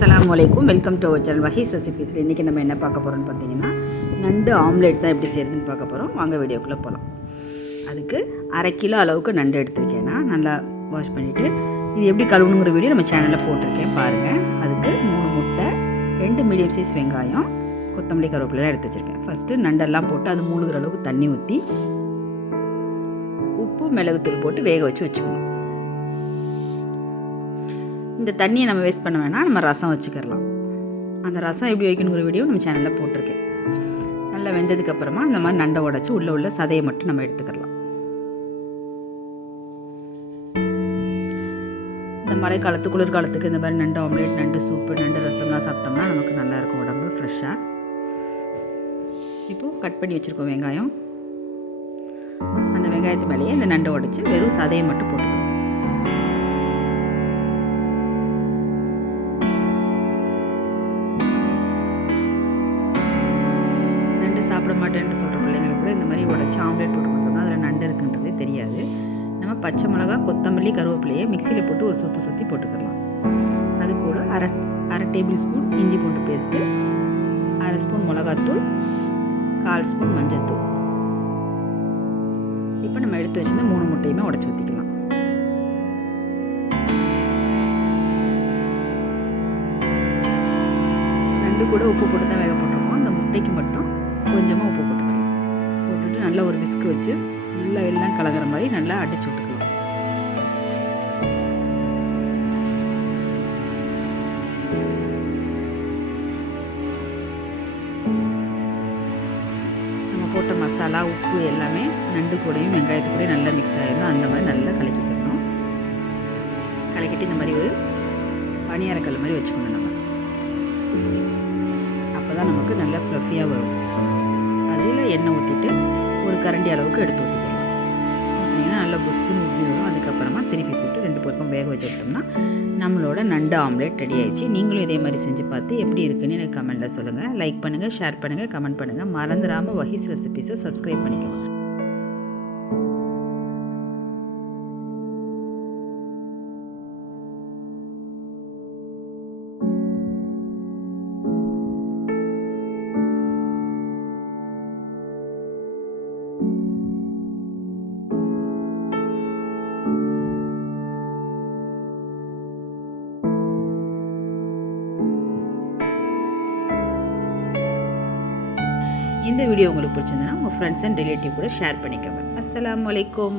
வலைக்கும் welcome to our channel Vahees ரெசிபீஸில் இன்றைக்கி நம்ம என்ன பார்க்க போகிறோம்னு பார்த்தீங்கன்னா நண்டு ஆம்லேட் தான் எப்படி செய்கிறதுன்னு பார்க்க போகிறோம் வாங்க வீடியோக்குள்ளே போகலாம் அதுக்கு அரை கிலோ அளவுக்கு நண்டு எடுத்துருக்கேன்னா நல்லா வாஷ் பண்ணிவிட்டு இது எப்படி கழுவுணுங்கிற வீடியோ நம்ம சேனலில் போட்டிருக்கேன். பாருங்கள் அதுக்கு மூணு முட்டை ரெண்டு மீடியம் சைஸ் வெங்காயம் கொத்தமல்லி கருவேப்பிலாம் எடுத்து வச்சுருக்கேன். ஃபஸ்ட்டு நண்டெல்லாம் போட்டு அது மூழ்கிற அளவுக்கு தண்ணி ஊற்றி உப்பு மிளகுத்தூள் போட்டு வேக வச்சு வச்சுக்கணும். இந்த தண்ணியை நம்ம வேஸ்ட் பண்ண வேணாம். நம்ம ரசம் வச்சுக்கிறலாம். அந்த ரசம் எப்படி வைக்கணுங்கிற வீடியோ நம்ம சேனலில் போட்டிருக்கேன். நல்லா வெந்ததுக்கப்புறமா இந்த மாதிரி நண்டை உடச்சி உள்ளே உள்ள சதையை மட்டும் நம்ம எடுத்துக்கிறலாம். இந்த மழை காலத்து குளிர்காலத்துக்கு இந்த மாதிரி நண்டு ஆம்லேட் நண்டு சூப்பு நண்டு ரசம்லாம் சாப்பிட்டோம்னா நமக்கு நல்லாயிருக்கும் உடம்பு ஃப்ரெஷ்ஷாக இப்போது கட் பண்ணி வச்சுருக்கோம் வெங்காயம். அந்த வெங்காயத்து மேலேயே இந்த நண்டை உடச்சி வெறும் சதையை மட்டும் போட்டுக்கணும் சாப்பிட மாட்டேன்ட்டு சொல்கிற பிள்ளைங்களுக்கு கூட இந்த மாதிரி உடச்சி ஆம்லேட் போட்டு கொடுத்தோம்னா அதில் நண்டு இருக்குன்றதே தெரியாது. நம்ம பச்சை மிளகா கொத்தமல்லி கருவேப்பிலையை மிக்சியில் போட்டு ஒரு சுற்றி சுற்றி போட்டுக்கலாம். அது கூட அரை அரை டேபிள் ஸ்பூன் இஞ்சி பூண்டு பேஸ்ட்டு அரை ஸ்பூன் மிளகாத்தூள் கால் ஸ்பூன் மஞ்சத்தூள். இப்போ நம்ம எடுத்து வச்சிருந்த மூணு முட்டையுமே உடச்சி ஊற்றிக்கலாம் நண்டு கூட உப்பு போட்டு தான் வேக போட்டிருக்கோம். அந்த முட்டைக்கு மட்டும் கொஞ்சமாக உப்பு போட்டுக்கலாம். போட்டுட்டு நல்லா ஒரு விஸ்க் வச்சு ஃபுல்லாக எல்லாம் கலங்குற மாதிரி நல்லா அடிச்சு விட்டுக்கலாம். நம்ம போட்ட மசாலா உப்பு எல்லாமே நண்டு கூடயும் வெங்காயத்து கூடயும் நல்லா மிக்ஸ் ஆகிடணும் அந்த மாதிரி நல்லா கலக்கிக்கணும். கலக்கிட்டு இந்த மாதிரி ஒரு பனியாரக்கல் மாதிரி வச்சுக்கணும் நம்ம. அப்போ தான் நமக்கு நல்லா ஃப்ளஃபியாக வரும். அதில் எண்ணெய் ஊற்றிட்டு ஒரு கரண்டி அளவுக்கு எடுத்து ஊற்றிக்கலாம். ஊற்றினீங்கன்னா நல்லா புஷ்ஷுன்னு உப்பி வரும். அதுக்கப்புறமா திருப்பி போட்டு ரெண்டு பக்கம் வேக வச்சு எடுத்தோம்னா நம்மளோட நண்டு ஆம்லேட் ரெடி ஆயிடுச்சு. நீங்களும் இதே மாதிரி செஞ்சு பார்த்து எப்படி இருக்குன்னு எனக்கு கமெண்ட்டில் சொல்லுங்கள் லைக் பண்ணுங்கள் ஷேர் பண்ணுங்கள் கமெண்ட் பண்ணுங்கள் மறந்துடாமல் வஹீஸ் ரெசிபீஸை சப்ஸ்கிரைப் பண்ணிக்கோங்க. இந்த வீடியோ உங்களுக்கு பிடிச்சிருந்தனா உங்கள் ஃப்ரெண்ட்ஸ் அண்ட் ரிலேட்டிவ் கூட ஷேர் பண்ணிக்கோங்க. அஸ்ஸலாமு அலைக்கும்.